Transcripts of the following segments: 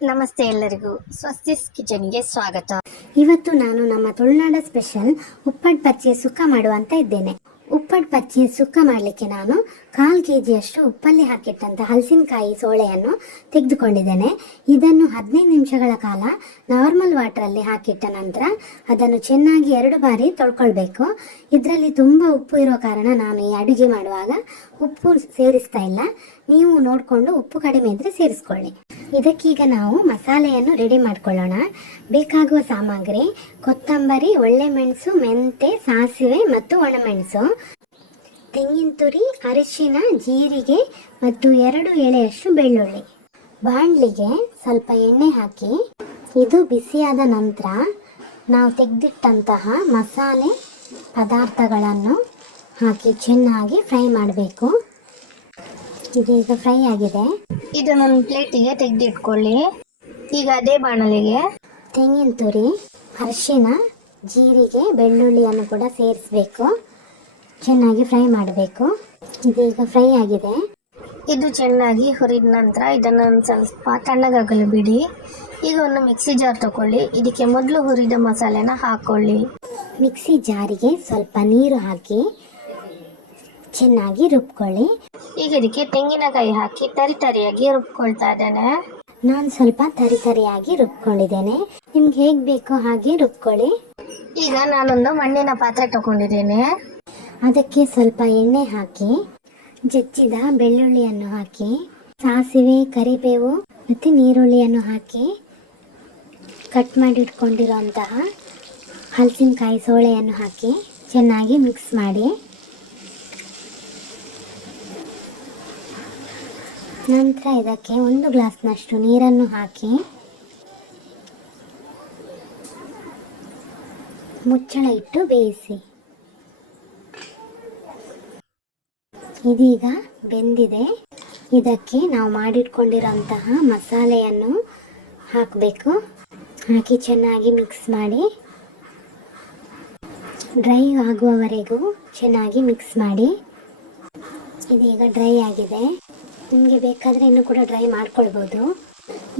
ನಮಸ್ತೆ ಎಲ್ಲರಿಗೂ ಸ್ವಸ್ತಿಸ್ ಕಿಚನ್ಗೆ ಸ್ವಾಗತ. ಇವತ್ತು ನಾನು ನಮ್ಮ ತುಳುನಾಡ ಸ್ಪೆಷಲ್ ಉಪ್ಪಡ್ ಪಚ್ಚೆ ಸುಕ್ಕ ಮಾಡುವಂತ ಇದ್ದೇನೆ. ಉಪ್ಪಡ್ ಪಚ್ಚೆ ಸುಕ್ಕ ಮಾಡಲಿಕ್ಕೆ ನಾನು 1/4 kg ಉಪ್ಪಲ್ಲಿ ಹಾಕಿಟ್ಟಂತ ಹಲಸಿನಕಾಯಿ ಸೋಳೆಯನ್ನು ತೆಗೆದುಕೊಂಡಿದ್ದೇನೆ. ಇದನ್ನು 15 ನಿಮಿಷಗಳ ಕಾಲ ನಾರ್ಮಲ್ ವಾಟರಲ್ಲಿ ಹಾಕಿಟ್ಟ ನಂತರ ಅದನ್ನು ಚೆನ್ನಾಗಿ 2 ಬಾರಿ ತೊಳ್ಕೊಳ್ಬೇಕು. ಇದರಲ್ಲಿ ತುಂಬ ಉಪ್ಪು ಇರೋ ಕಾರಣ ನಾನು ಈ ಅಡುಗೆ ಮಾಡುವಾಗ ಉಪ್ಪು ಸೇರಿಸ್ತಾ ಇಲ್ಲ. ನೀವು ನೋಡಿಕೊಂಡು ಉಪ್ಪು ಕಡಿಮೆ ಇದ್ರೆ ಸೇರಿಸ್ಕೊಳ್ಳಿ. ಇದಕ್ಕೀಗ ನಾವು ಮಸಾಲೆಯನ್ನು ರೆಡಿ ಮಾಡ್ಕೊಳ್ಳೋಣ. ಬೇಕಾಗುವ ಸಾಮಗ್ರಿ: ಕೊತ್ತಂಬರಿ, ಒಳ್ಳೆಮೆಣಸು, ಮೆಂತೆ, ಸಾಸಿವೆ ಮತ್ತು ಒಣಮೆಣಸು, ತೆಂಗಿನ ತುರಿ, ಅರಿಶಿನ, ಜೀರಿಗೆ ಮತ್ತು 2 ಎಳೆಯಷ್ಟು ಬೆಳ್ಳುಳ್ಳಿ. ಬಾಣಲಿಗೆ ಸ್ವಲ್ಪ ಎಣ್ಣೆ ಹಾಕಿ ಇದು ಬಿಸಿಯಾದ ನಂತರ ನಾವು ತೆಗೆದಿಟ್ಟಂತಹ ಮಸಾಲೆ ಪದಾರ್ಥಗಳನ್ನು ಹಾಕಿ ಚೆನ್ನಾಗಿ ಫ್ರೈ ಮಾಡಬೇಕು. ಇದೀಗ ಫ್ರೈ ಆಗಿದೆ. ಇದನ್ನೊಂದು ಪ್ಲೇಟಿಗೆ ತೆಗೆದಿಟ್ಕೊಳ್ಳಿ. ಈಗ ಅದೇ ಬಾಣಲಿಗೆ ತೆಂಗಿನ ತುರಿ, ಅರಿಶಿನ, ಜೀರಿಗೆ, ಬೆಳ್ಳುಳ್ಳಿಯನ್ನು ಕೂಡ ಸೇರಿಸಬೇಕು. ಚೆನ್ನಾಗಿ ಫ್ರೈ ಮಾಡಬೇಕು. ಇದೀಗ ಫ್ರೈ ಆಗಿದೆ. ಇದು ಚೆನ್ನಾಗಿ ಹುರಿದ ನಂತರ ಇದನ್ನು ಒಂದು ಸ್ವಲ್ಪ ತಣ್ಣಗಾಗಲು ಬಿಡಿ. ಈಗ ಒಂದು ಮಿಕ್ಸಿ ಜಾರ್ ತಗೊಳ್ಳಿ. ಇದಕ್ಕೆ ಮೊದಲು ಹುರಿದ ಮಸಾಲೆನ ಹಾಕೊಳ್ಳಿ. ಮಿಕ್ಸಿ ಜಾರಿಗೆ ಸ್ವಲ್ಪ ನೀರು ಹಾಕಿ ಚೆನ್ನಾಗಿ ರುಬ್ಕೊಳ್ಳಿ. ಈಗ ಇದಕ್ಕೆ ತೆಂಗಿನಕಾಯಿ ಹಾಕಿ ತರಿಯಾಗಿ ರುಬ್ಕೊಳ್ತಾ ಇದ್ದೇನೆ. ನಾನು ಸ್ವಲ್ಪ ತರಿಯಾಗಿ ರುಬ್ಕೊಂಡಿದ್ದೇನೆ. ನಿಮ್ಗೆ ಹೇಗೆ ಬೇಕೋ ಹಾಗೆ ರುಬ್ಕೊಳ್ಳಿ. ಈಗ ನಾನೊಂದು ಮಣ್ಣಿನ ಪಾತ್ರೆ ತಗೊಂಡಿದ್ದೇನೆ. ಅದಕ್ಕೆ ಸ್ವಲ್ಪ ಎಣ್ಣೆ ಹಾಕಿ ಜಜ್ಜಿದ ಬೆಳ್ಳುಳ್ಳಿಯನ್ನು ಹಾಕಿ, ಸಾಸಿವೆ, ಕರಿಬೇವು ಮತ್ತು ನೀರುಳ್ಳಿಯನ್ನು ಹಾಕಿ, ಕಟ್ ಮಾಡಿ ಇಟ್ಕೊಂಡಿರುವಂತಹ ಹಲಸಿನಕಾಯಿ ಸೋಳೆಯನ್ನು ಹಾಕಿ ಚೆನ್ನಾಗಿ ಮಿಕ್ಸ್ ಮಾಡಿ. ನಂತರ ಇದಕ್ಕೆ 1 ಗ್ಲಾಸ್ನಷ್ಟು ನೀರನ್ನು ಹಾಕಿ ಮುಚ್ಚಳ ಇಟ್ಟು ಬೇಯಿಸಿ. ಇದೀಗ ಬೆಂದಿದೆ. ಇದಕ್ಕೆ ನಾವು ಮಾಡಿಟ್ಕೊಂಡಿರೋಂತಹ ಮಸಾಲೆಯನ್ನು ಹಾಕಬೇಕು. ಹಾಕಿ ಚೆನ್ನಾಗಿ ಮಿಕ್ಸ್ ಮಾಡಿ ಡ್ರೈ ಆಗುವವರೆಗೂ ಚೆನ್ನಾಗಿ ಮಿಕ್ಸ್ ಮಾಡಿ. ಇದೀಗ ಡ್ರೈ ಆಗಿದೆ. ನಿಮಗೆ ಬೇಕಾದರೆ ಇನ್ನೂ ಕೂಡ ಡ್ರೈ ಮಾಡ್ಕೊಳ್ಬೋದು.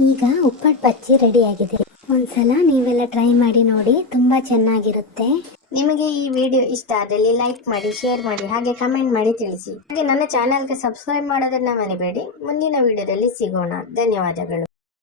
ಈಗ ಉಪ್ಪಡ್ ಪಚ್ಚಿ ರೆಡಿಯಾಗಿದೆ. ಒಂದ್ಸಲ ನೀವೆಲ್ಲ ಟ್ರೈ ಮಾಡಿ ನೋಡಿ, ತುಂಬ ಚೆನ್ನಾಗಿರುತ್ತೆ. ನಿಮಗೆ ಈ ವಿಡಿಯೋ ಇಷ್ಟ ಆದಲ್ಲಿ ಲೈಕ್ ಮಾಡಿ, ಶೇರ್ ಮಾಡಿ, ಹಾಗೆ ಕಮೆಂಟ್ ಮಾಡಿ ತಿಳಿಸಿ. ಹಾಗೆ ನನ್ನ ಚಾನಲ್ಗೆ ಸಬ್ಸ್ಕ್ರೈಬ್ ಮಾಡೋದನ್ನ ಮರಿಬೇಡಿ. ಮುಂದಿನ ವಿಡಿಯೋದಲ್ಲಿ ಸಿಗೋಣ. ಧನ್ಯವಾದಗಳು.